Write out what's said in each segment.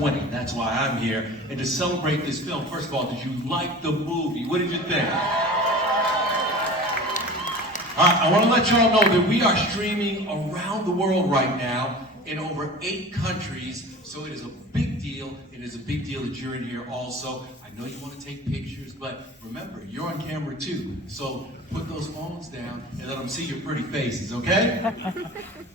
G20. That's why I'm here. And to celebrate this film, first of all, did you like the movie? What did you think? All right, I want to let you all know that we are streaming around the world right now in over 8 countries, so it is a big deal. It is a big deal that you're in here also. I know you want to take pictures, but remember, you're on camera too, so put those phones down and let them see your pretty faces, okay?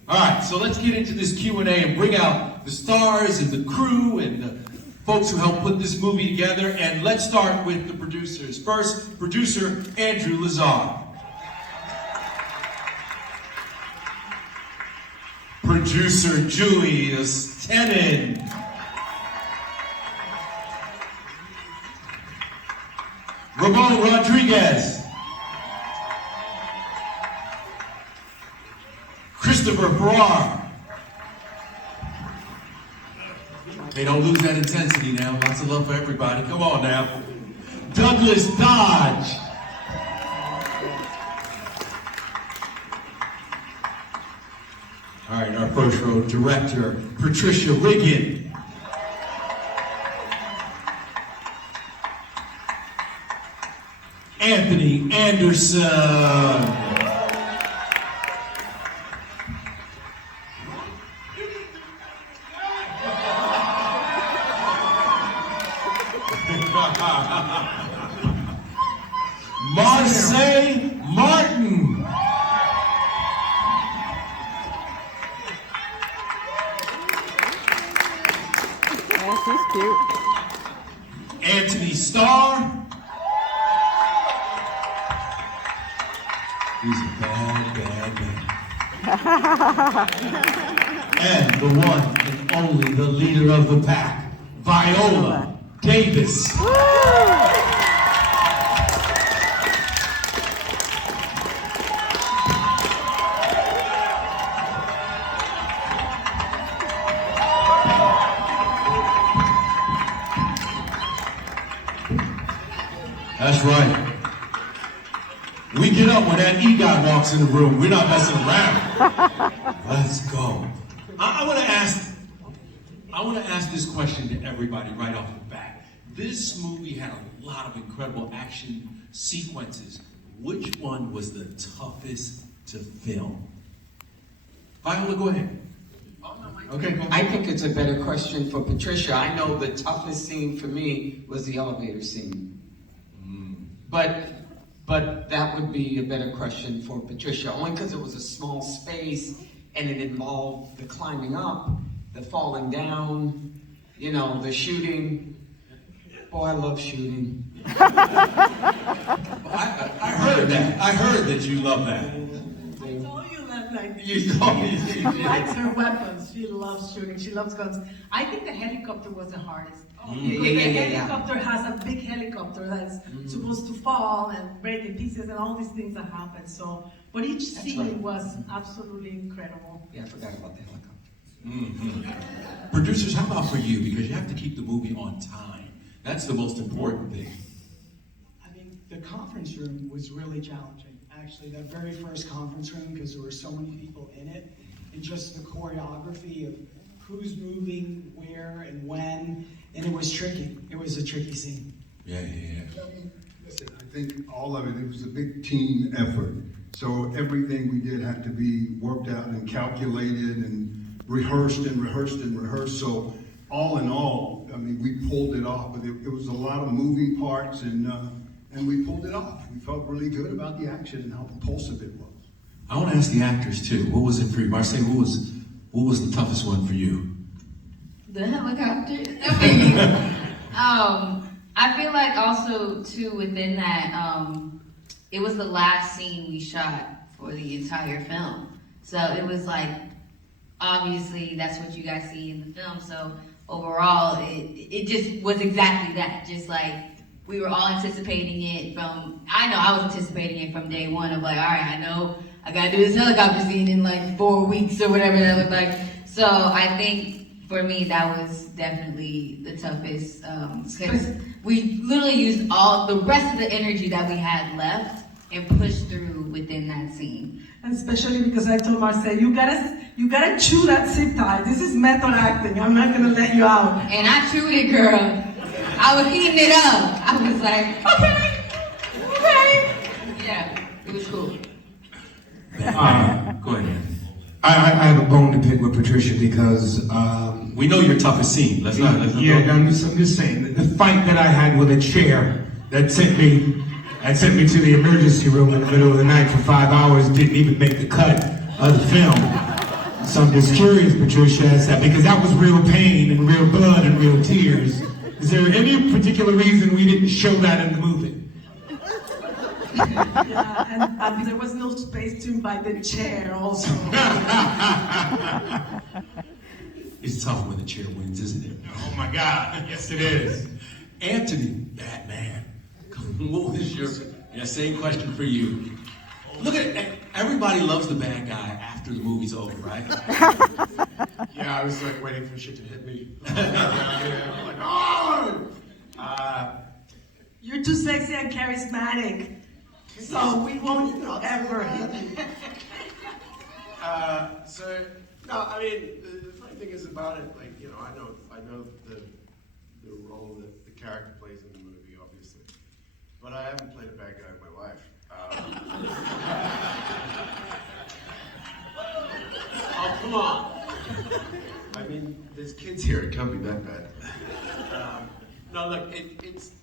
All right, so let's get into this Q&A and bring out the stars and the crew and the folks who helped put this movie together, and let's start with the producers. First, producer Andrew Lazar. Producer Julius Tenen. Ramon Rodriguez. Christopher Farrar. Hey, don't lose that intensity now. Lots of love for everybody. Come on now. Douglas Dodge. All right, our first row director, Patricia Riggin. Anthony Anderson. Marseille Martin. Oh, she's cute. Anthony Starr. He's a bad man. And the one and only, the leader of the pack, Viola Davis. That's right. We get up when that E-guy walks in the room. We're not messing around. Let's go. I want to ask this question to everybody right off the bat. This movie had a lot of incredible action sequences. Which one was the toughest to film? Viola, go ahead. Okay, go ahead. I think it's a better question for Patricia. I know the toughest scene for me was the elevator scene. But that would be a better question for Patricia, only because it was a small space and it involved the climbing up, the falling down, you know, the shooting. Boy, I love shooting. I heard that. I heard that you love that. I told you that, like, You told me. she likes her weapons. She loves shooting. She loves guns. I think the helicopter was the hardest. Because the helicopter has a big helicopter that's supposed to fall and break in pieces and all these things that happen. So, but each scene was absolutely incredible. Yeah, I forgot about the helicopter. Mm-hmm. Producers, how about for you? Because you have to keep the movie on time. That's the most important thing. I mean, the conference room was really challenging. Actually, that very first conference room, because there were so many people in it, and just the choreography of who's moving, where, and when, and it was tricky. It was a tricky scene. Yeah. Listen, I think all of it was a big team effort. So everything we did had to be worked out and calculated and rehearsed. So all in all, I mean, we pulled it off, but it was a lot of moving parts, and we pulled it off. We felt really good about the action and how impulsive it was. I want to ask the actors too. What was it for you, Marseille? What was the toughest one for you? The helicopter. I mean, I feel like also too within that, it was the last scene we shot for the entire film. So it was like, obviously that's what you guys see in the film. So overall, it just was exactly that. Just like we were all anticipating it I know I was anticipating it from day one of like, all right, I know I gotta do this helicopter scene in like 4 weeks or whatever that looked like. So I think for me, that was definitely the toughest, because we literally used all the rest of the energy that we had left and push through within that scene. And especially because I told Marcel, you gotta chew that zip tie. This is method acting. I'm not gonna let you out. And I chewed it, girl. I was eating it up. I was like, okay. Yeah, it was cool. Go ahead. I have a bone to pick with Patricia because We know your toughest scene. Let's not. I'm just saying the fight that I had with a chair that sent me to the emergency room in the middle of the night for 5 hours didn't even make the cut of the film. So I'm just curious, Patricia, as that because that was real pain and real blood and real tears. Is there any particular reason we didn't show that in the movie? Yeah, and there was no space to invite the chair also. It's tough when the chair wins, isn't it? Oh my God, yes it is. Anthony, Batman. What was your same question for you? Look at it. Everybody loves the bad guy after the movie's over, right? Yeah, I was like waiting for shit to hit me. I'm like, oh! You're too sexy and charismatic, so we won't ever hit you. No, I mean, the funny thing is about it, like, you know, I know the role that the character plays in the movie, obviously, but I haven't played a bad guy in my life. Oh, come on. I mean, there's kids here, it can't be that bad. No, look,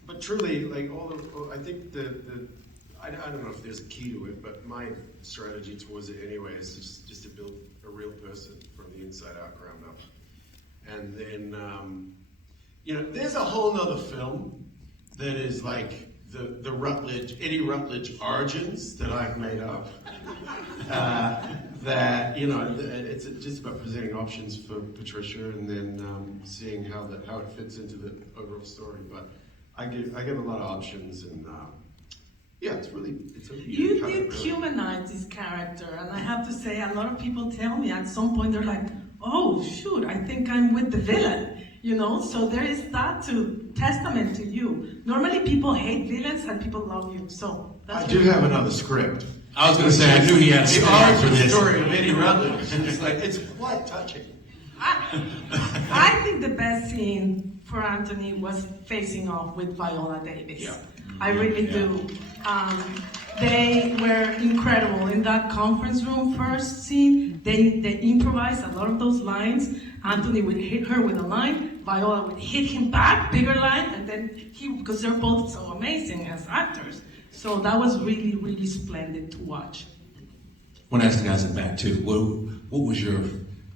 but truly, like, I think I don't know if there's a key to it, but my strategy towards it anyway is just to build a real person from the inside out, ground up. And then, you know, there's a whole nother film that is like the Eddie Rutledge origins that I've made up. That, you know, it's just about presenting options for Patricia and then seeing how it fits into the overall story. But I give a lot of options and yeah, it's really You did humanize this character, and I have to say, a lot of people tell me at some point they're like, "Oh, shoot, I think I'm with the villain," you know. So there is that testament to you. Normally, people hate villains, and people love you. So that's. I do have another script. I was going to say, I knew he had a The scar for origin this. story of Eddie Rutledge. It's quite touching. I think the best scene for Anthony was facing off with Viola Davis. Yeah. I really do. They were incredible in that conference room first scene. They improvised a lot of those lines. Anthony would hit her with a line, Viola would hit him back, bigger line, and then because they're both so amazing as actors. So that was really, really splendid to watch. I want to ask the guys in the back too. What was your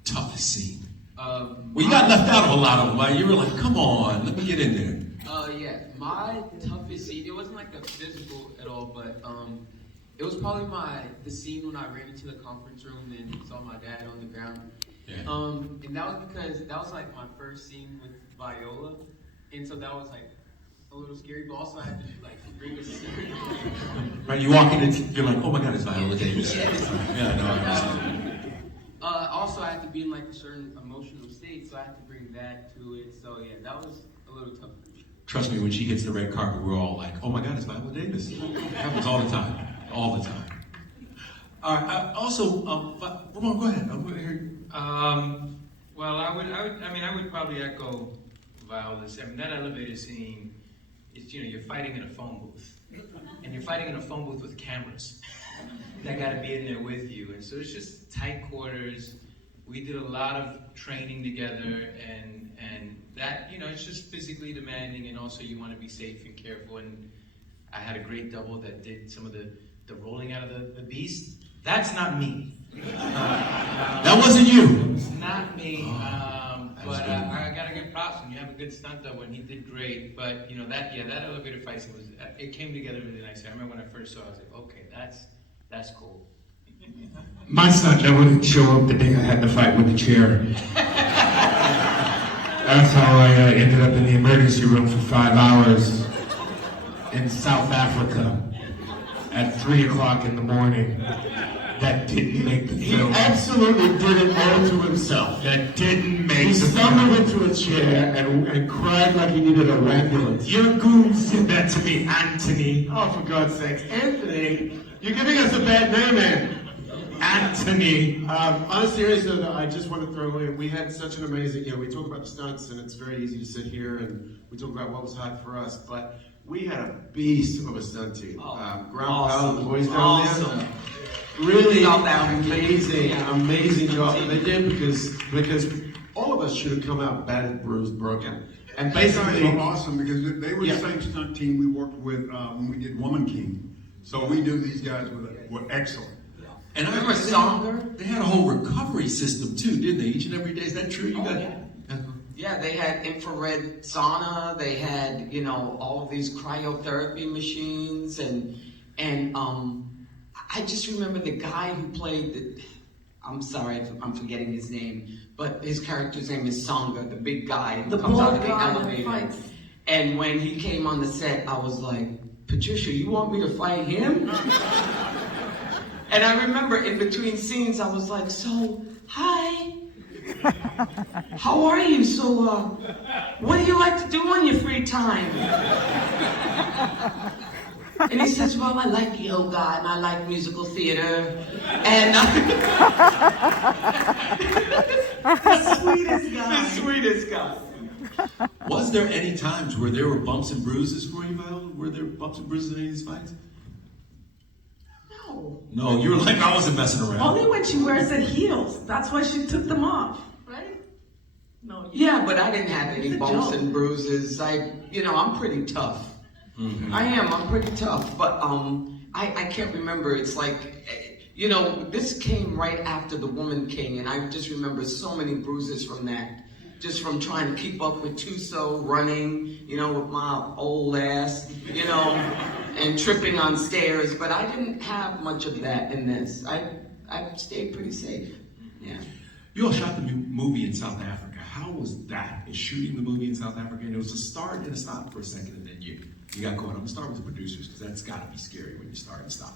toughest scene? Well, you got left out of a lot of them. Right? You were like, come on, let me get in there. Yeah, my toughest scene, it wasn't like a physical at all, but it was probably the scene when I ran into the conference room and saw my dad on the ground. Yeah. And that was because that was like my first scene with Viola, and so that was like a little scary, but also I had to like bring a scene. Right, you walk in and you're like, oh my God, it's Viola Davis. Yes. Yeah, no, I understand. Also, I had to be in like a certain emotional state, so I had to bring that to it. So yeah, that was a little tough for me. Trust me, when she hits the red carpet, we're all like, oh my God, it's Viola Davis. It happens all the time. All the time. All right, also, Ramon, go ahead. I'm going to hear you. Well, I would probably echo Viola's. I mean, that elevator scene is, you know, you're fighting in a phone booth. And you're fighting in a phone booth with cameras that got to be in there with you. And so it's just tight quarters. We did a lot of training together, and that, you know, it's just physically demanding, and also you want to be safe and careful. And I had a great double that did some of the rolling out of the beast. That's not me. That wasn't you. It's not me. But I gotta give props when you have a good stunt double, and he did great. But you know that elevator fight scene it came together really nicely. I remember when I first saw it, I was like, okay, that's cool. My stunt double didn't show up the day I had to fight with the chair. That's how I ended up in the emergency room for 5 hours in South Africa at 3 o'clock in the morning. That didn't make the He film. absolutely did it all to himself. That didn't make He the stumbled film. into a chair and cried like he needed a ambulance. Your goons did that to me, Anthony. Oh, for God's sakes. Anthony, you're giving us a bad name, man. Anthony. On a serious note, though, I just want to throw in, we had such an amazing, we talk about the stunts, and it's very easy to sit here and we talk about what was hot for us, but we had a beast of a stunt team. Ground Pound, the boys down there. Really amazing job that they did because all of us should have come out battered, bruised, broken. And These guys basically, were awesome because they were the same stunt team we worked with when we did Woman King. So we knew these guys were excellent. And I Remember Songer? They had a whole recovery system too, didn't they? Each and every day. Is that true? You got Yeah, they had infrared sauna. They had, all of these cryotherapy machines, and I just remember the guy who played I'm sorry if I'm forgetting his name, but his character's name is Songa, the big guy who The comes out bald of the guy that elevator. fights. And when he came on the set, I was like, Patricia, you want me to fight him? And I remember in between scenes, I was like, so, hi. How are you? So, what do you like to do on your free time? And he says, well, I like yoga and I like musical theater. And The sweetest guy. the sweetest guy. Was there any times where there were bumps and bruises for you, Viola? Were there bumps and bruises in any of these fights? No. No, you were like, I wasn't messing around. Only when she wears the heels. That's why she took them off, right? No. Yeah, but I didn't have any It's a bumps joke. and bruises. I'm pretty tough. I'm pretty tough. But I can't remember. It's like, this came right after the Woman King, and I just remember so many bruises from that. Just from trying to keep up with Tuso, running, with my old ass, and tripping on stairs. But I didn't have much of that in this. I stayed pretty safe. Yeah. You all shot the movie in South Africa. How was that? Is shooting the movie in South Africa? And it was a start and a stop for a second, and then you got going. I'm gonna start with the producers because that's got to be scary when you start and stop.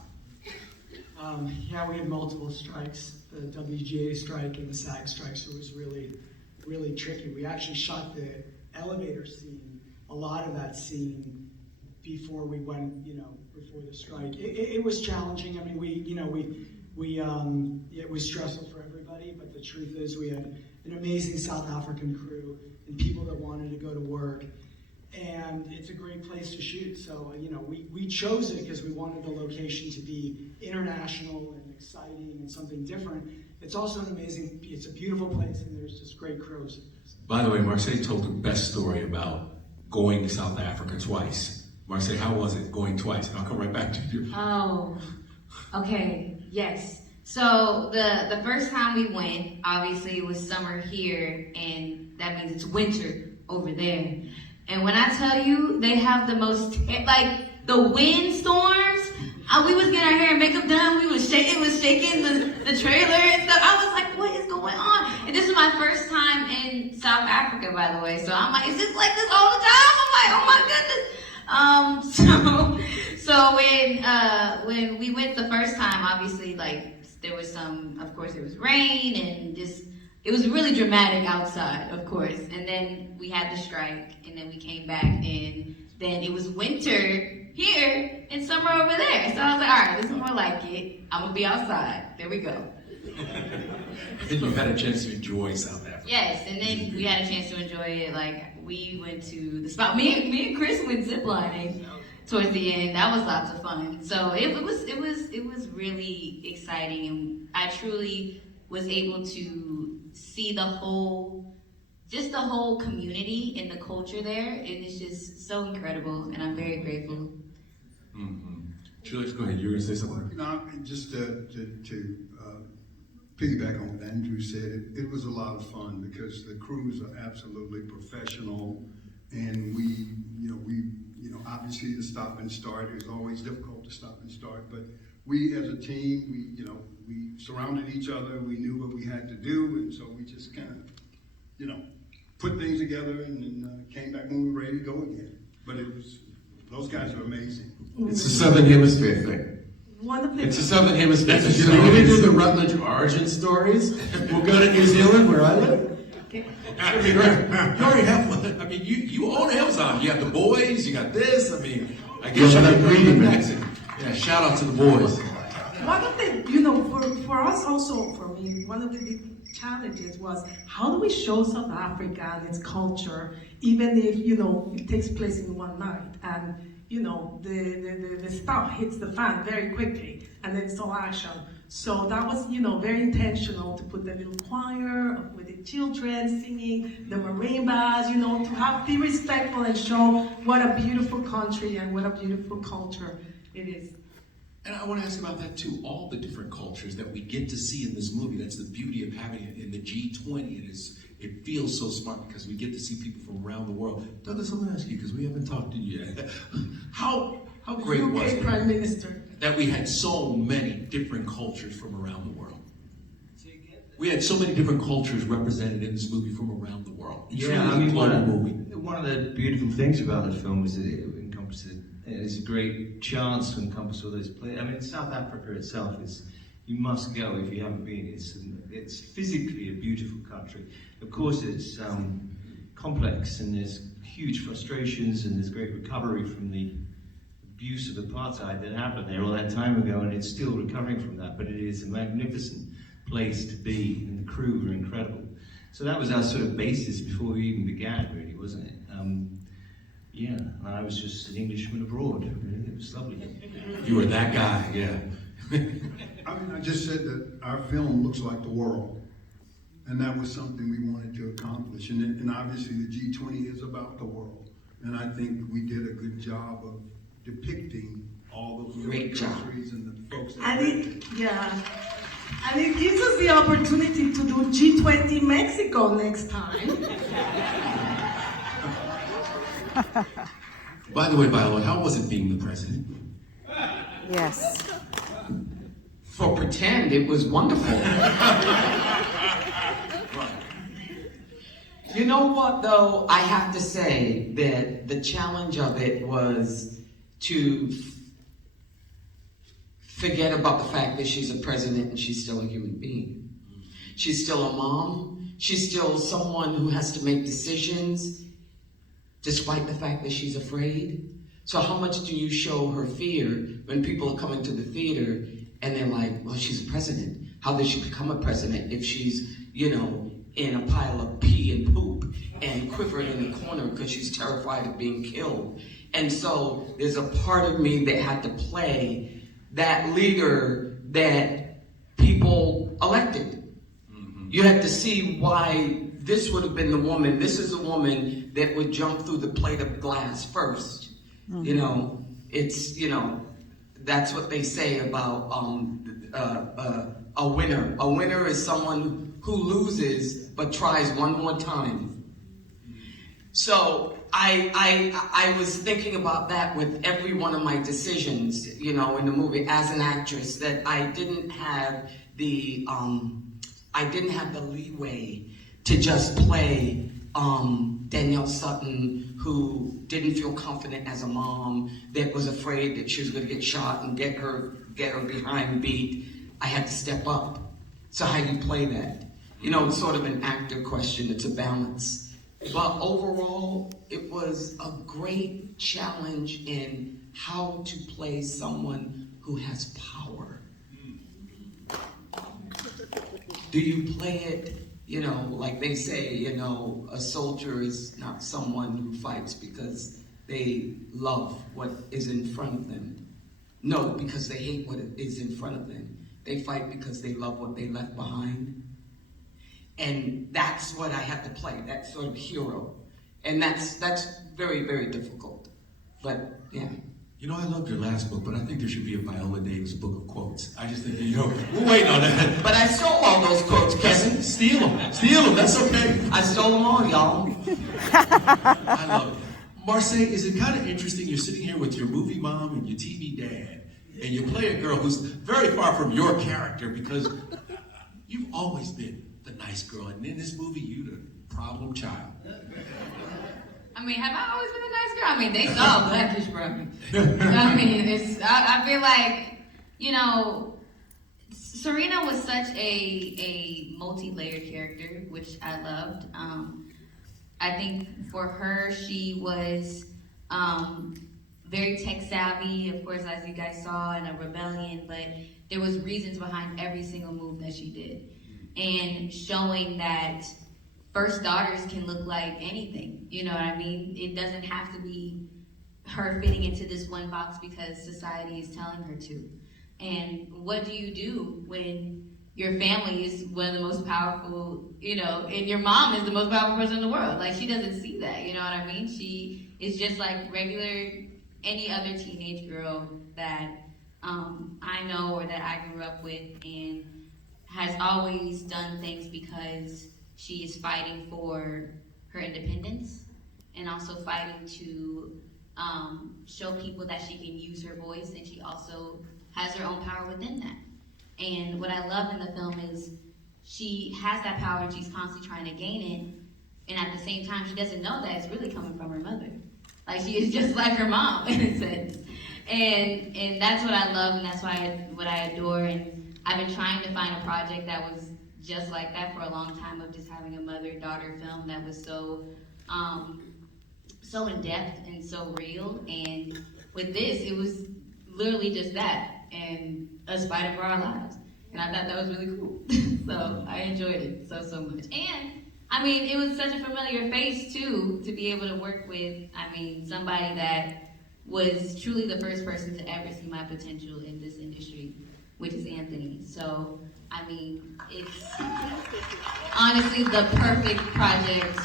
We had multiple strikes, the WGA strike and the SAG strike, so it was really, really tricky. We actually shot the elevator scene, a lot of that scene, before we went, before the strike. It was challenging. I mean, it was stressful for everybody, but the truth is we had an amazing South African crew and people that wanted to go to work. And it's a great place to shoot. So, we chose it because we wanted the location to be international and exciting and something different. It's also it's a beautiful place and there's just great crews. By the way, Marseille told the best story about going to South Africa twice. Marseille, how was it going twice? And I'll come right back to you. Oh, okay, yes. So the first time we went, obviously it was summer here, and that means it's winter over there. And when I tell you, they have the most, the wind storms, we was getting our hair and makeup done, it was shaking the trailer and stuff. I was like, what is going on? And this is my first time in South Africa, by the way. So I'm like, is this like this all the time? I'm like, oh my goodness. So when we went the first time, obviously, there was of course, there was rain and just, it was really dramatic outside, of course. And then we had the strike, and then we came back, and then it was winter here and summer over there. So I was like, all right, this is more like it. I'm gonna be outside. There we go. And you had a chance to enjoy South Africa. Yes, and then we had a chance to enjoy it. We went to the spot. Me and Chris went ziplining towards the end. That was lots of fun. So it was really exciting, and I truly was able to see the whole community and the culture there, and it's just so incredible, and I'm very grateful. Julius, go ahead. You were going to say something? No, just to piggyback on what Andrew said, it was a lot of fun because the crews are absolutely professional, and we obviously the stop and start is always difficult to stop and start, but we as a team, we surrounded each other, we knew what we had to do, and so we just kind of, put things together and then came back when we were ready to go again. But those guys are amazing. It's a Southern Hemisphere thing. one of the It's a Southern Hemisphere. That's a So we're gonna do story. the Rutledge origin stories. We'll go to New Zealand, where I live. It's gonna be great. You already have one. I mean, you own Amazon. You have the boys. You got this. I mean, I guess Yeah, you're but I'm greedy, man. Mexican. Yeah, shout out to the boys. One of the, for us also, for me, one of the big challenges was how do we show South Africa and its culture, even if, it takes place in one night and, the stuff hits the fan very quickly and then it's all action. So that was, very intentional to put the little choir with the children singing, the marimbas, to be respectful and show what a beautiful country and what a beautiful culture it is. And I want to ask about that too. All the different cultures that we get to see in this movie. That's the beauty of having it in the G20. It feels so smart because we get to see people from around the world. Douglas, I'm going to ask you because we haven't talked to you yet. How great UK was it Prime Minister. that we had so many different cultures from around the world? We had so many different cultures represented in this movie from around the world. Yeah, I Truly mean, a global movie. one of the beautiful things about the film is that it encompasses. It's a great chance to encompass all those places. I mean, South Africa itself is. You must go if you haven't been. It's physically a beautiful country. Of course, it's complex and there's huge frustrations and there's great recovery from the abuse of apartheid that happened there all that time ago, and it's still recovering from that. But it is a magnificent place to be, and the crew were incredible. So that was our sort of basis before we even began, really, wasn't it? Yeah, and I was just an Englishman abroad. Really. It was lovely. You were that guy, yeah. I mean, I just said that our film looks like the world, and that was something we wanted to accomplish. And obviously, the G20 is about the world, and I think we did a good job of depicting all those different countries and the folks that And it gives us the opportunity to do G20 Mexico next time. By the way, Viola, how was it being the president? Yes. For pretend, it was wonderful. You know what, though? I have to say that the challenge of it was to forget about the fact that she's a president and she's still a human being. She's still a mom. She's still someone who has to make decisions despite the fact that she's afraid. So how much do you show her fear when people are coming to the theater and they're like, well, she's a president. How did she become a president if she's, in a pile of pee and poop and quivering in the corner because she's terrified of being killed? And so there's a part of me that had to play that leader that people elected. You had to see why this would have been the woman. This is a woman that would jump through the plate of glass first. It's, that's what they say about a winner. A winner is someone who loses but tries one more time. So I was thinking about that with every one of my decisions, in the movie as an actress, that I didn't have the leeway to just play Danielle Sutton, who didn't feel confident as a mom, that was afraid that she was going to get shot and get her behind beat. I had to step up. So how do you play that? It's sort of an actor question. It's a balance. But overall, it was a great challenge in how to play someone who has power. Do you play it, like they say, a soldier is not someone who fights because they love what is in front of them. No, because they hate what is in front of them. They fight because they love what they left behind. And that's what I had to play, that sort of hero. And that's very, very difficult. But, yeah. I loved your last book, but I think there should be a Viola Davis book of quotes. I just think, we're waiting on that. But I stole all those quotes, Kevin. Steal them, that's okay. I stole them all, y'all. I love it. Marseille, is it kind of interesting? You're sitting here with your movie mom and your TV dad, and you play a girl who's very far from your character because you've always been the nice girl, and in this movie, you're the problem child. I mean, have I always been a nice girl? I mean, they saw Blackish, bro. I mean, I feel like you know, Serena was such a multi-layered character, which I loved. I think for her, she was very tech savvy, of course, as you guys saw, in a rebellion, but there was reasons behind every single move that she did. And showing that first daughters can look like anything, you know what I mean? It doesn't have to be her fitting into this one box because society is telling her to. And what do you do when your family is one of the most powerful, you know, and your mom is the most powerful person in the world? Like, she doesn't see that, you know what I mean? She is just like regular, any other teenage girl that I know or that I grew up with, and has always done things because she is fighting for her independence and also fighting to show people that she can use her voice, and she also has her own power within that. And what I love in the film is she has that power and she's constantly trying to gain it, and at the same time she doesn't know that it's really coming from her mother. Like, she is just like her mom in a sense. And that's what I love, and that's what I adore. And I've been trying to find a project that was just like that for a long time, of just having a mother-daughter film that was so in depth and so real. And with this, it was literally just that, and us fighting for our lives. And I thought that was really cool. So I enjoyed it so much. And I mean, it was such a familiar face too, to be able to work with, I mean, somebody that was truly the first person to ever see my potential in this industry, which is Anthony. So, I mean, it's honestly the perfect project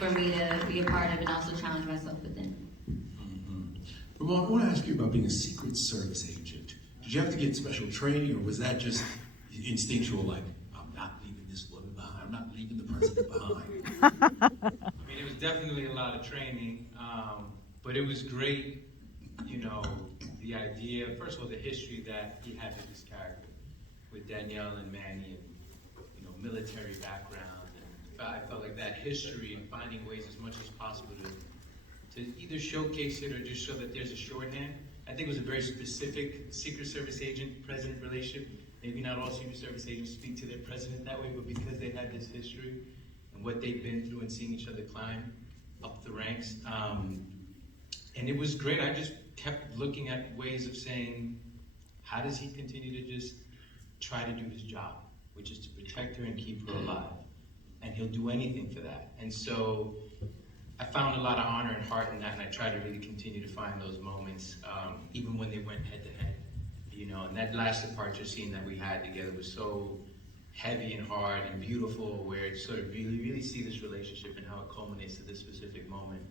for me to be a part of and also challenge myself within. Ramon, I want to ask you about being a Secret Service agent. Did you have to get special training, or was that just instinctual, like, I'm not leaving this woman behind, I'm not leaving the president behind? I mean, it was definitely a lot of training, but it was great, you know, the idea, first of all, the history that he had with his character, with Danielle and Manny, and, you know, military background. And I felt like that history and finding ways as much as possible to either showcase it or just show that there's a shorthand. I think it was a very specific Secret Service agent-president relationship. Maybe not all Secret Service agents speak to their president that way, but because they had this history and what they've been through and seeing each other climb up the ranks. And it was great. I just kept looking at ways of saying, how does he continue to just try to do his job, which is to protect her and keep her alive? And he'll do anything for that. And so I found a lot of honor and heart in that, and I tried to really continue to find those moments, even when they went head to head. You know, and that last departure scene that we had together was so heavy and hard and beautiful, where it sort of really see this relationship and how it culminates to this specific moment.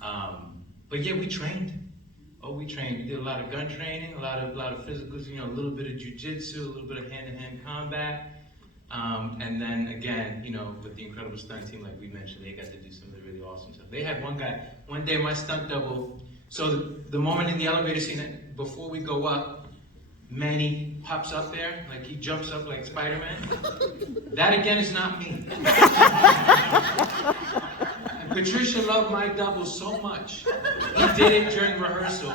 But yeah, we trained. Oh, we trained. We did a lot of gun training, a lot of physicals, you know, a little bit of jujitsu, a little bit of hand-to-hand combat. And then again, you know, with the incredible stunt team, like we mentioned, they got to do some of the really awesome stuff. They had one guy, one day my stunt double, so the moment in the elevator scene, before we go up, Manny pops up there, like he jumps up like Spider-Man. That again is not me. And Patricia loved my double so much. He did it during rehearsal.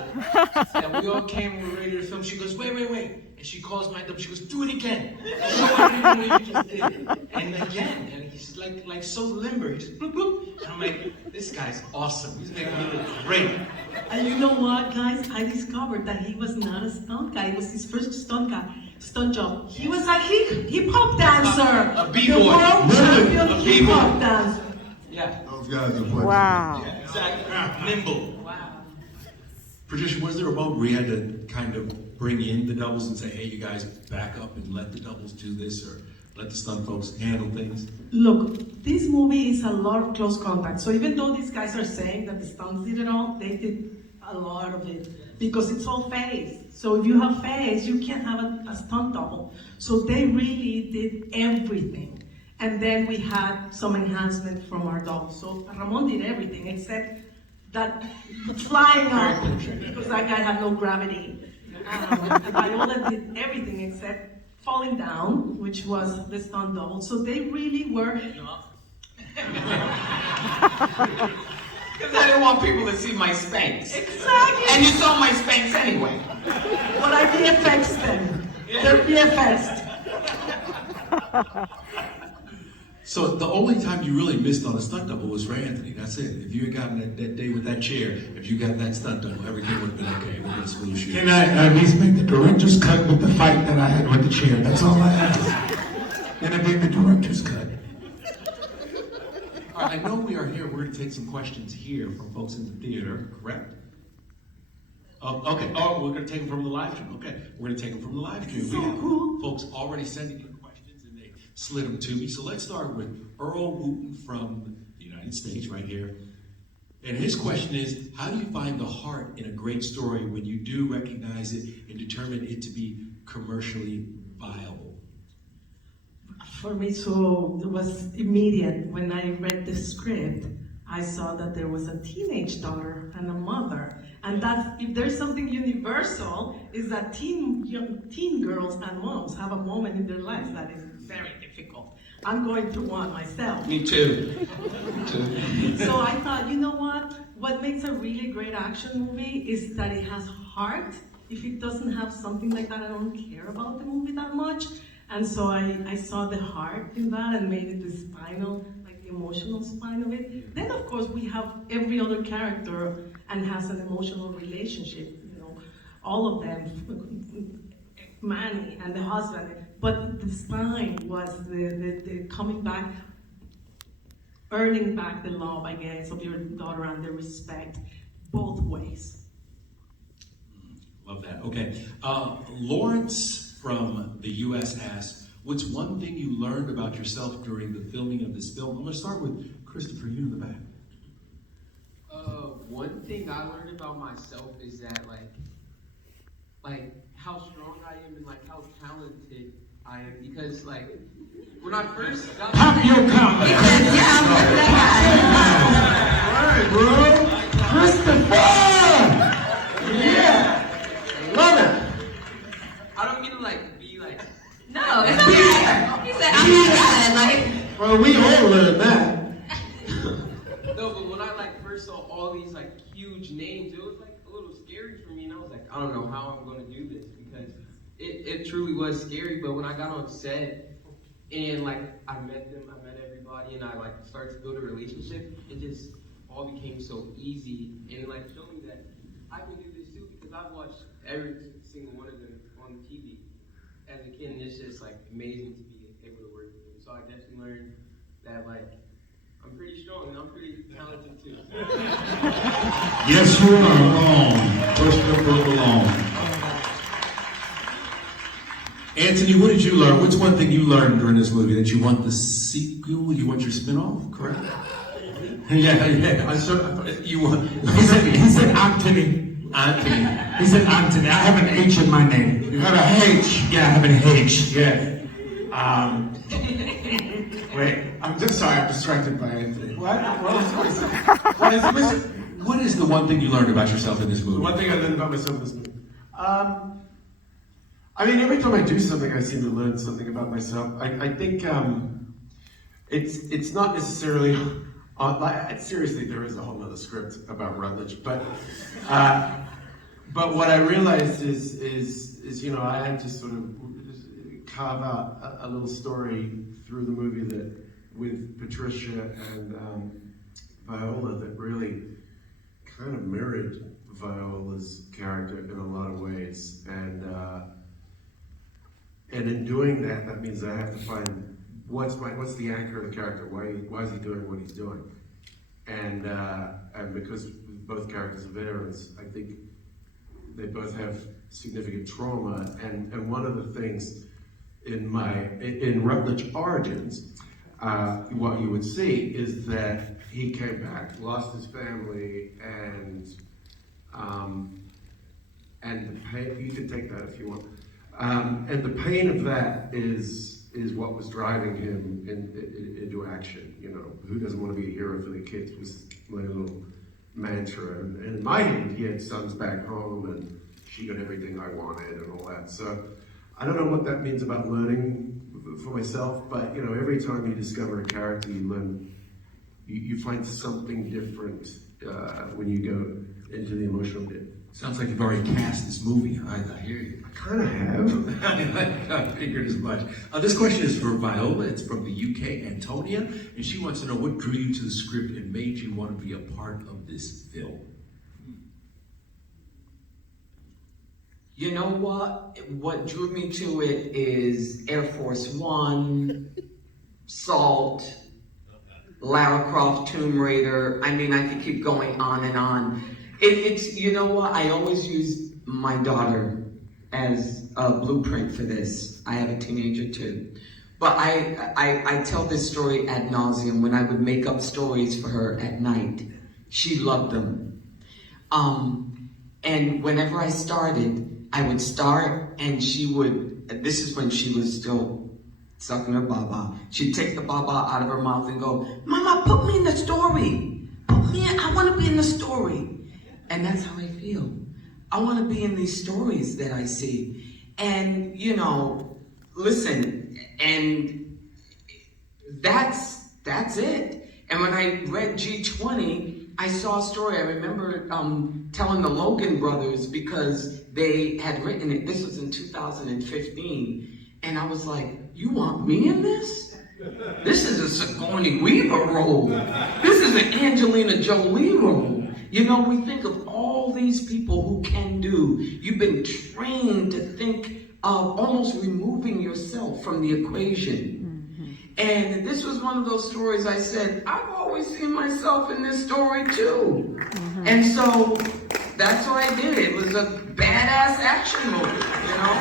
And we all came and we were ready to film. She goes, wait. And she calls my double. She goes, do it again. Show everything what you just did. And again, and he's like so limber. He just bloop, bloop. And I'm like, this guy's awesome. He's making me look great. And you know what, guys? I discovered that he was not a stunt guy. It was his first stunt job. He was a hip hop dancer. A b-boy. The world champion A hip hop b-boy. dancer. Yeah. Those guys are funny. Wow. Yeah, exactly. Nimble. Wow. Patricia, was there a moment where you had to kind of bring in the doubles and say, hey, you guys back up and let the doubles do this, or let the stunt folks handle things? Look, this movie is a lot of close contact. So even though these guys are saying that the stunts did it all, they did a lot of it because it's all face. So if you have face, you can't have a stunt double. So they really did everything. And then we had some enhancement from our double. So Ramon did everything except that flying up because that guy had no gravity. Viola did everything except falling down, which was the stunt double. So they really were. Because I didn't want people to see my Spanx. Exactly. And you saw my Spanx anyway. But I VFX them. They're BFFs. So the only time you really missed on a stunt double was for Anthony. That's it. If you had gotten that day with that chair, if you got that stunt double, everything would have been okay. It would have been smooth shooting. Can I at least make the director's cut with the fight that I had with the chair? That's all I ask. Can I make the director's cut? All right, I know we are here. We're going to take some questions here from folks in the theater, correct? Okay. Oh, we're going to take them from the live stream. Okay, we're going to take them from the live stream. We have folks already sending in questions, and they slid them to me. So let's start with Earl Wooten from the United States, right here. And his question is, how do you find the heart in a great story when you do recognize it and determine it to be commercially viable? For me, so it was immediate. When I read the script, I saw that there was a teenage daughter and a mother. And that's, if there's something universal, is that teen girls and moms have a moment in their lives that is very difficult. I'm going through one myself. Me too. Me too. So I thought, you know what makes a really great action movie is that it has heart. If it doesn't have something like that, I don't care about the movie that much. And so I saw the heart in that and made it the spinal, like the emotional spine of it. Then of course we have every other character and has an emotional relationship, you know, all of them, Manny and the husband. But the spine was the coming back, earning back the love, I guess, of your daughter and the respect, both ways. Love that. Okay. Lawrence from the U.S. asks, what's one thing you learned about yourself during the filming of this film? I'm going to start with Christopher, you in the back. One thing I learned about myself is that like how strong I am and like how talented I am, because like when I first got Pop your comment. Alright, bro. Christopher! Yeah! Love it! I don't mean to like be like No, it's okay. He said, I'm not like. Well, we all learned that. no, but when I like first saw all these like huge names, it was like a little scary for me, and I was like, I don't know how I'm going to do this, because it truly was scary. But when I got on set and like I met them, I met everybody, and I like started to build a relationship, it just all became so easy, and it like showed me that I can do this too, because I've watched every single one of them on TV as a kid, and it's just like amazing to be able to work with them. So I definitely learned that like I'm pretty strong and I'm pretty talented too. Yes, you are wrong. Christopher alone. Anthony, what did you learn? What's one thing you learned during this movie? That you want the sequel? You want your spin-off, correct? Yeah. I thought you want. He said Anthony. Anthony. He said Anthony. I have an H in my name. You have a H? Yeah, I have an H. Yeah. Wait. I'm just sorry. I'm distracted by Anthony. What is the one thing you learned about yourself in this movie? The one thing I learned about myself in this movie. I mean, every time I do something, I seem to learn something about myself. I think it's not necessarily. Seriously, there is a whole other script about Rutledge, but what I realized is you know, I had to sort of carve out a little story through the movie that with Patricia and Viola that really kind of mirrored Viola's character in a lot of ways, and in doing that, that means I have to find what's the anchor of the character. Why is he doing what he's doing? And because both characters are veterans, I think they both have significant trauma. And one of the things in Rutledge Origins, what you would see is that he came back, lost his family, and the pain. You can take that if you want. And the pain of that is what was driving him into action. You know, who doesn't want to be a hero for their kids was my little mantra. And in my hand, he had sons back home, and she got everything I wanted and all that. So I don't know what that means about learning for myself, but you know, every time you discover a character, you learn, you find something different when you go into the emotional bit. Sounds like you've already cast this movie. I hear you. I kind of have. I figured as much. This question is for Viola. It's from the UK, Antonia, and she wants to know what drew you to the script and made you want to be a part of this film. You know what? What drew me to it is Air Force One, Salt, Lara Croft, Tomb Raider. I mean, I could keep going on and on. It's, you know what? I always use my daughter as a blueprint for this. I have a teenager too. But I tell this story ad nauseum when I would make up stories for her at night. She loved them. And whenever I started, I would start and she would, this is when she was still sucking her baba. She'd take the baba out of her mouth and go, Mama, put me in the story. Put me in, I want to be in the story. And that's how I feel. I want to be in these stories that I see. And, you know, listen, and that's it. And when I read G20, I saw a story. I remember telling the Logan brothers because they had written it. This was in 2015. And I was like, you want me in this? This is a Sigourney Weaver role. This is an Angelina Jolie role. You know, we think of all these people who can do. You've been trained to think of almost removing yourself from the equation. And this was one of those stories I said, I've always seen myself in this story too. And so that's what I did. It was a badass action movie, you know?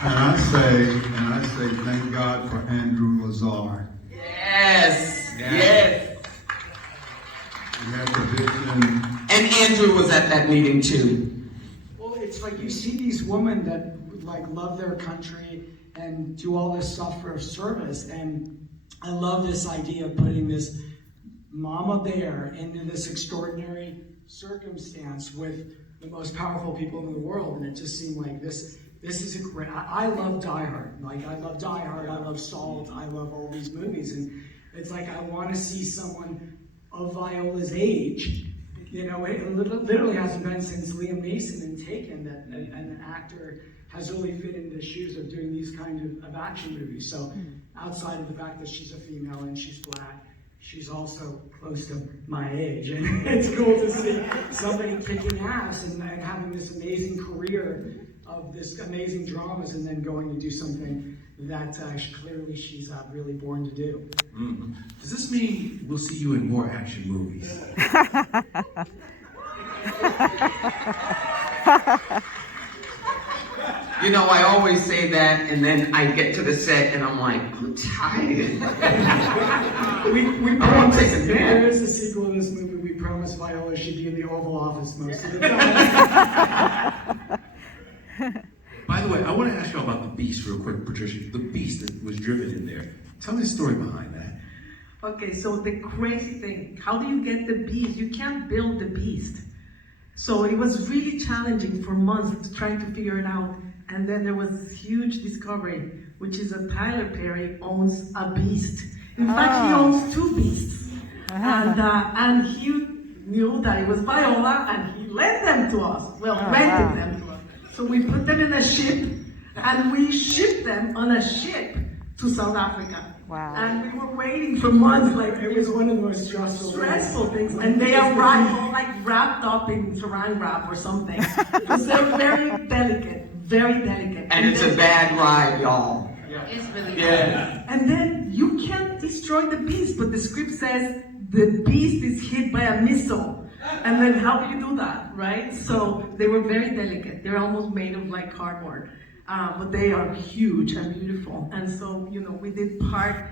And I say thank God for Andrew Lazar. Yes, yes. He had the vision. And Andrew was at that meeting too. Well, it's like you see these women that like love their country and do all this stuff for service, and I love this idea of putting this mama bear into this extraordinary circumstance with the most powerful people in the world, and it just seemed like this is a great. I love Die Hard. Like I love Die Hard. I love Salt. I love all these movies, and it's like I want to see someone of Viola's age. You know, it literally hasn't been since Liam Neeson and Taken that an actor has really fit into the shoes of doing these kind of action movies. So outside of the fact that she's a female and she's black, she's also close to my age. And it's cool to see somebody kicking ass and having this amazing career of this amazing dramas and then going to do something that clearly she's really born to do. Does this mean we'll see you in more action movies? You know, I always say that, and then I get to the set and I'm like, I'm tired. we promise there is a sequel to this movie. We promise Viola should be in the Oval Office most of the time. By the way, I want to ask you about the Beast real quick, Patricia. The Beast that was driven in there. Tell me the story behind that. Okay, so the crazy thing, how do you get the beast? You can't build the beast. So it was really challenging for months trying to figure it out. And then there was this huge discovery, which is that Tyler Perry owns a beast. In fact, he owns two beasts. And he knew that it was Viola, and he lent them to us. Well, rented them to us. So we put them in a ship, and we shipped them on a ship to South Africa. Wow. And we were waiting for months, like It was one of the most stressful things. And they arrived all like wrapped up in saran wrap or something. Because they're very delicate, very delicate. And it's a bad ride, y'all. It's really Yeah. And then you can't destroy the beast, but the script says the beast is hit by a missile. And then how do you do that, right? So they were very delicate. They're almost made of like cardboard. But they are huge and beautiful. And so, you know, we did part,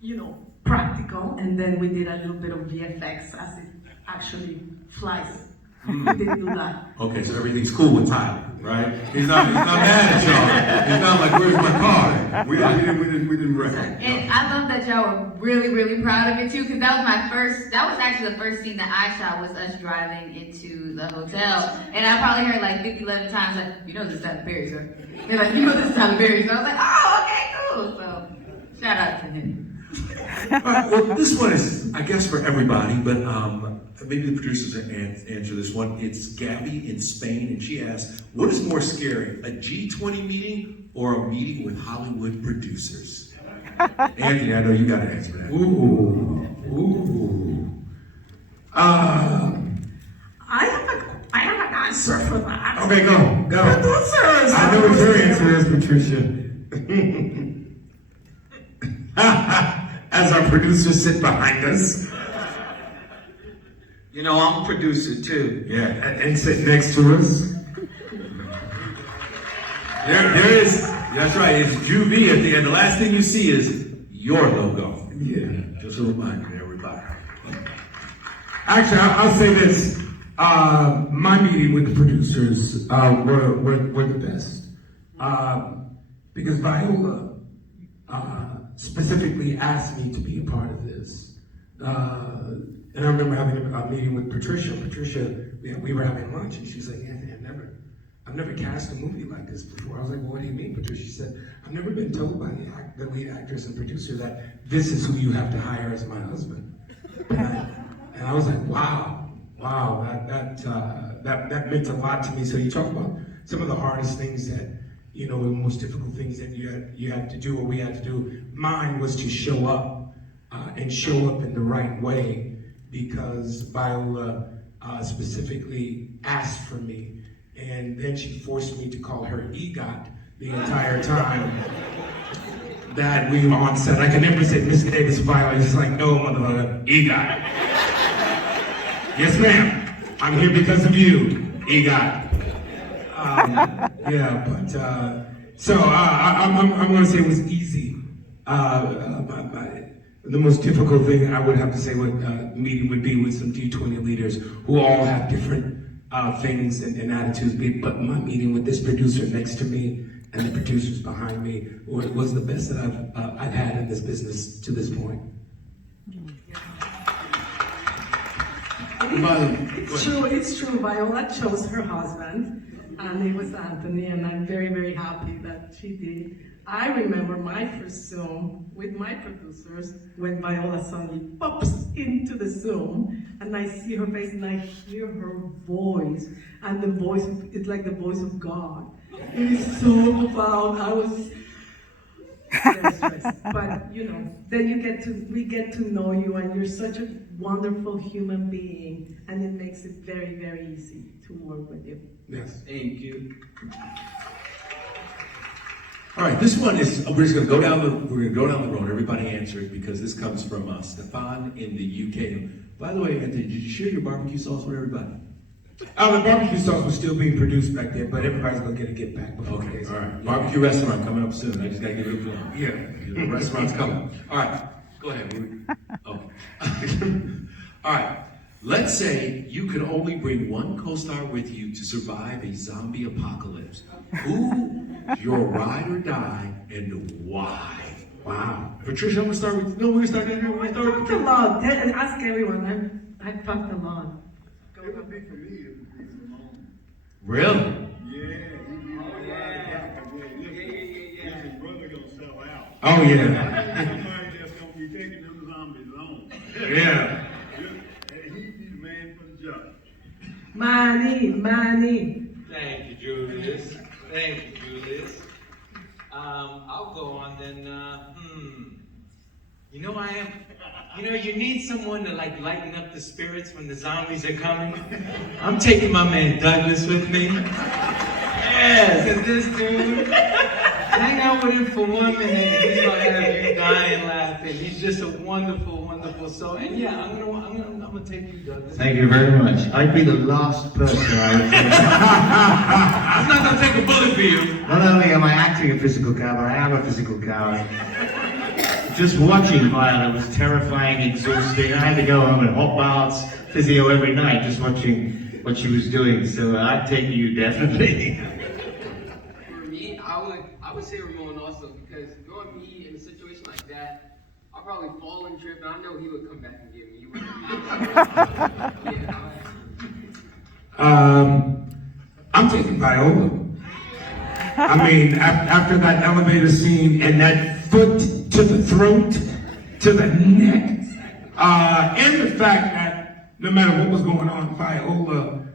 you know, practical, and then we did a little bit of VFX as it actually flies. We did do that. Okay, so everything's cool with Tyler, right? He's not mad at y'all. He's not like, where's my car? We didn't wreck it. And I love that y'all were really, really proud of it too, because that was actually the first scene that I shot was us driving into the hotel. And I probably heard like 50, 11 times, like, you know this is Tyler Perry, sir. They're like, you know this is Tyler Perry. So I was like, oh, okay, cool. So shout out to him. Well, this one is, I guess, for everybody, but maybe the producers answer this one. It's Gabby in Spain, and she asks, what is more scary, a G20 meeting or a meeting with Hollywood producers? Anthony, I know you got to answer that. I have an answer for that. Okay, go. Producers. I know what your answer is, Patricia. As our producers sit behind us. You know, I'm a producer too. Yeah, and sit next to us. There is, that's right, it's Juvie at the end. The last thing you see is your logo. Yeah. Just a reminder to everybody. Actually, I'll say this. My meeting with the producers were the best. Because Viola specifically asked me to be a part of this. And I remember having a meeting with Patricia. We were having lunch, and she's like, Anthony, I've never cast a movie like this before. I was like, well, what do you mean, Patricia? She said, I've never been told by the lead actress and producer that this is who you have to hire as my husband. And I was like, wow, that meant a lot to me. So you talk about some of the hardest things that, you know, the most difficult things that you have to do, or we had to do. Mine was to show up and show up in the right way, because Viola specifically asked for me. And then she forced me to call her EGOT the entire time that we were on set. I could never say Miss Davis Viola. She's like, no, motherfucker, EGOT. Yes, ma'am. I'm here because of you, EGOT. So I'm going to say it was easy. The most difficult thing I would have to say with meeting would be with some G20 leaders who all have different things and attitudes. But my meeting with this producer next to me and the producers behind me was the best that I've had in this business to this point. It's true. Viola chose her husband, and it was Anthony, and I'm very, very happy that she did. I remember my first Zoom with my producers when Viola suddenly pops into the Zoom, and I see her face and I hear her voice, and it's like the voice of God. It is so profound. I was very stressed. But you know, then we get to know you, and you're such a wonderful human being, and it makes it very, very easy to work with you. Yes. Thank you. All right, this one is, we're just gonna go down the road. Everybody answer it, because this comes from Stefan in the UK. By the way, Anthony, did you share your barbecue sauce with everybody? The barbecue sauce was still being produced back there, but everybody's gonna get a get back. Okay, all right. Barbecue restaurant coming up soon. I just gotta give it a plug. Yeah. The restaurant's coming. All right, go ahead. Okay. All right. Let's say you could only bring one co-star with you to survive a zombie apocalypse. Who, your ride or die, and why? Wow. Patricia, I'm gonna start with. No, we're gonna start here. I talked a lot. Ask everyone. I talked a lot. It would be for me, it would be Simone. Really? Yeah, his brother gonna sell out. Oh yeah. Somebody that's gonna be taking them zombies on. Yeah. He'd be the man for the job. Money. Thank you, Julius. I'll go on then. You know, you need someone to like lighten up the spirits when the zombies are coming. I'm taking my man Douglas with me. Yes, and this dude, hang out with him for 1 minute and he's gonna have you dying laughing. He's just a wonderful, wonderful soul. And yeah, I'm gonna take you, Douglas. Thank you very much. I'd be the last person I would take. I'm not gonna take a bullet for you. Not only am I acting a physical coward, I am a physical coward. Just watching Viola was terrifying, exhausting. I had to go home and hot baths, physio every night, just watching what she was doing. So I'd take you definitely. For me, I would say Ramon also, because knowing me in a situation like that, I'll probably fall and trip, and I know he would come back and get me. He wouldn't I'm taking Viola. I mean, after that elevator scene and that foot to the throat to the neck. And the fact that no matter what was going on, Viola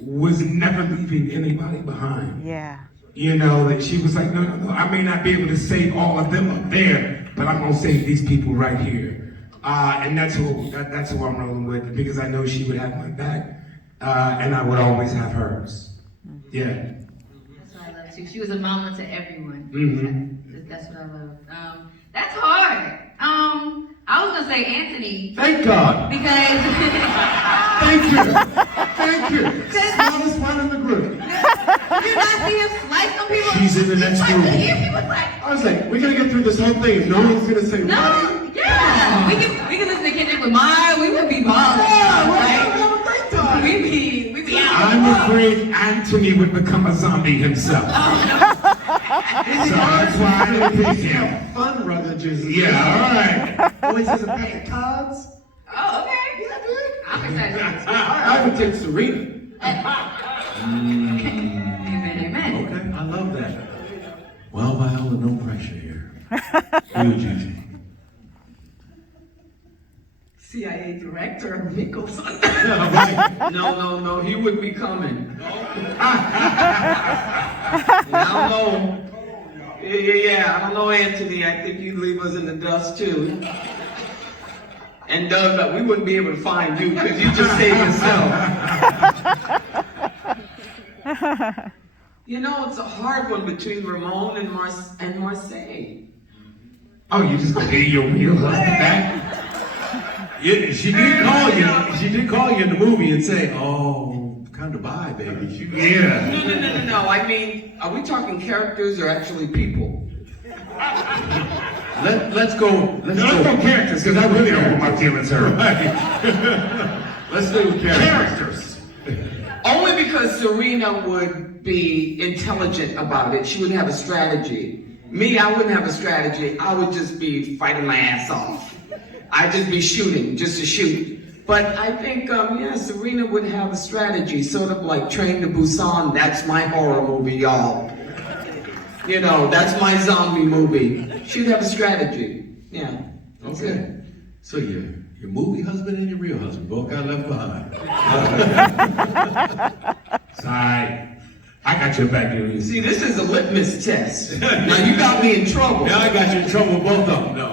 was never leaving anybody behind. Yeah. You know, that she was like, no, I may not be able to save all of them up there, but I'm gonna save these people right here. And that's who I'm rolling with, because I know she would have my back, and I would always have hers. Yeah. That's what I love too. She was a mama to everyone. Mm-hmm. That's what I love. That's hard. I was gonna say Anthony. Thank God. Because Thank you. Smartest one in the group. you not see him slice on people. She's in the next He room. was like, I was like, we're gonna get through this whole thing. And no one's gonna say no, yeah. We can listen to Kendrick Lamar. We would be balling. Yeah, we're right? gonna have a great time. We be out. I'm afraid Anthony would become a zombie himself. So that's why I didn't pick him. Fun ruggages. Yeah, all right. Always has a pack of cards. Oh, okay. Yeah, dude. I'm excited. I would take Serena. Amen. Okay, I love that. Well, Viola, no pressure here. Who would you take? CIA director Mickelson. No, he would be coming. I don't know. Yeah, I don't know, Anthony. I think you'd leave us in the dust too. And Doug, we wouldn't be able to find you because you just saved yourself. You know, it's a hard one between Ramon and Marseille. Oh, you just gonna get your real husband back? Yeah, she did call you. She did call you in the movie and say, "Oh, come to buy, baby." Yeah. No. I mean, are we talking characters or actually people? Let's go. Let's go characters, because I really don't know what my feelings are. Let's do characters. Only because Serena would be intelligent about it. She would have a strategy. Me, I wouldn't have a strategy. I would just be fighting my ass off. I'd just be shooting, just to shoot. But I think, Serena would have a strategy, sort of like Train to Busan. That's my horror movie, y'all. You know, that's my zombie movie. She'd have a strategy. Yeah. Okay. So your movie husband and your real husband both got left behind. Sorry. I got your back, dude. See, this is a litmus test. Now you got me in trouble. Now I got you in trouble with both of them. No.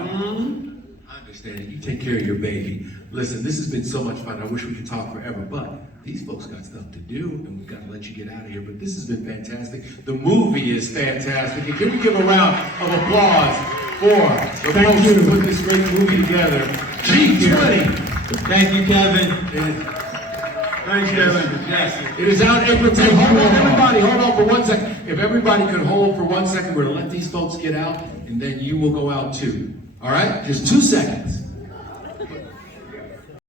I understand it. You take care of your baby. Listen, this has been so much fun. I wish we could talk forever, but these folks got stuff to do, and we've got to let you get out of here. But this has been fantastic. The movie is fantastic. And can we give a round of applause for the folks who put this great movie together? G20. Thank you, Kevin. Thanks, Kevin. Yes. It is out April 10th. Hold on, everybody. Hold on for 1 second. If everybody could hold for 1 second, we're going to let these folks get out, and then you will go out too. All right? Just 2 seconds.